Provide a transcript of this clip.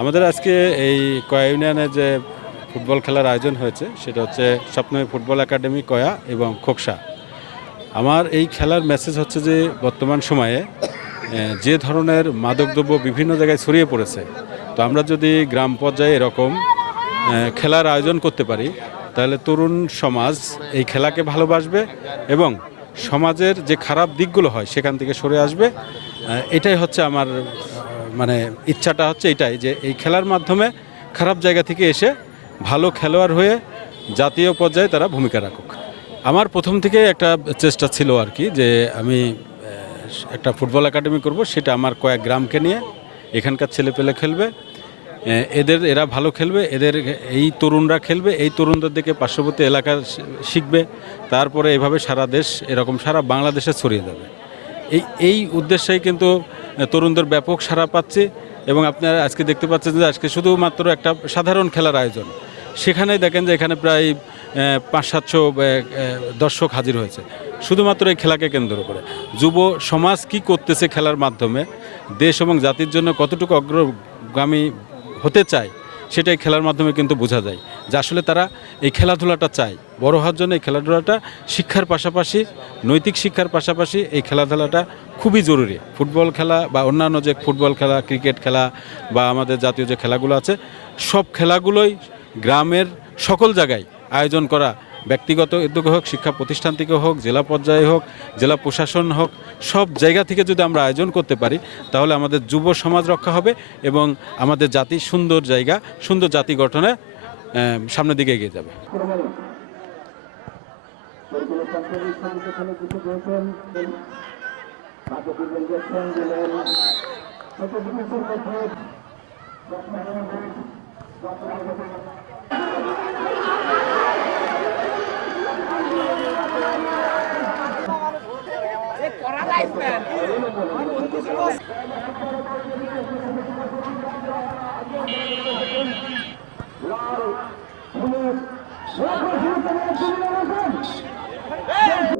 আমাদের আজকে এই কয়া ইউনিয়নে যে ফুটবল খেলার আয়োজন হয়েছে সেটা হচ্ছে স্বপ্নময়ী ফুটবল একাডেমি কয়া এবং খোকসা। আমার এই খেলার মেসেজ হচ্ছে যে বর্তমান সময়ে যে ধরনের মাদকদ্রব্য বিভিন্ন জায়গায় ছড়িয়ে পড়েছে, তো আমরা যদি গ্রাম পর্যায়ে এরকম খেলার আয়োজন করতে পারি তাহলে তরুণ সমাজ এই খেলাকে ভালোবাসবে এবং সমাজের যে খারাপ দিকগুলো হয় সেখান থেকে সরে আসবে। এটাই হচ্ছে আমার মানে ইচ্ছাটা হচ্ছে এটাই, যে এই খেলার মাধ্যমে খারাপ জায়গা থেকে এসে ভালো খেলোয়াড় হয়ে জাতীয় পর্যায়ে তারা ভূমিকা রাখুক। আমার প্রথম থেকে একটা চেষ্টা ছিল আর কি, যে আমি একটা ফুটবল একাডেমি করব, সেটা আমার কয়েক গ্রামকে নিয়ে। এখানকার ছেলেপেলে খেলবে, এরা ভালো খেলবে, এদের এই তরুণরা খেলবে, এই তরুণদের দিকে পার্শ্ববর্তী এলাকা শিখবে, তারপরে এভাবে সারা দেশ এরকম সারা বাংলাদেশে ছড়িয়ে যাবে। এই উদ্দেশ্যেই কিন্তু তরুণদের ব্যাপক সাড়া পাচ্ছে। এবং আপনারা আজকে দেখতে পাচ্ছেন যে আজকে শুধুমাত্র একটা সাধারণ খেলার আয়োজন, সেখানেই দেখেন যে এখানে প্রায় 500-700 দর্শক হাজির হয়েছে শুধুমাত্র এই খেলাকে কেন্দ্র করে। যুব সমাজ কি করতেছে খেলার মাধ্যমে, দেশ এবং জাতির জন্য কতটুকু অগ্রগামী হতে চায়, সেটাই খেলার মাধ্যমে কিন্তু বোঝা যায় যে আসলে তারা এই খেলাধুলাটা চায়। বড় হওয়ার জন্য এই খেলাধুলাটা শিক্ষার পাশাপাশি, নৈতিক শিক্ষার পাশাপাশি এই খেলাধুলাটা খুবই জরুরি। ফুটবল খেলা বা অন্যান্য যে ফুটবল খেলা, ক্রিকেট খেলা বা আমাদের জাতীয় যে খেলাগুলো আছে, সব খেলাগুলোই গ্রামের সকল জায়গায় আয়োজন করা, ব্যক্তিগত উদ্যোগে হোক, শিক্ষা প্রতিষ্ঠান থেকে হোক, জেলা পর্যায়ে হোক, জেলা প্রশাসন হোক, সব জায়গা থেকে যদি আমরা আয়োজন করতে পারি তাহলে আমাদের যুব সমাজ রক্ষা হবে এবং আমাদের জাতি সুন্দর জায়গা, সুন্দর জাতি গঠনে সামনের দিকে এগিয়ে যাবে। লাল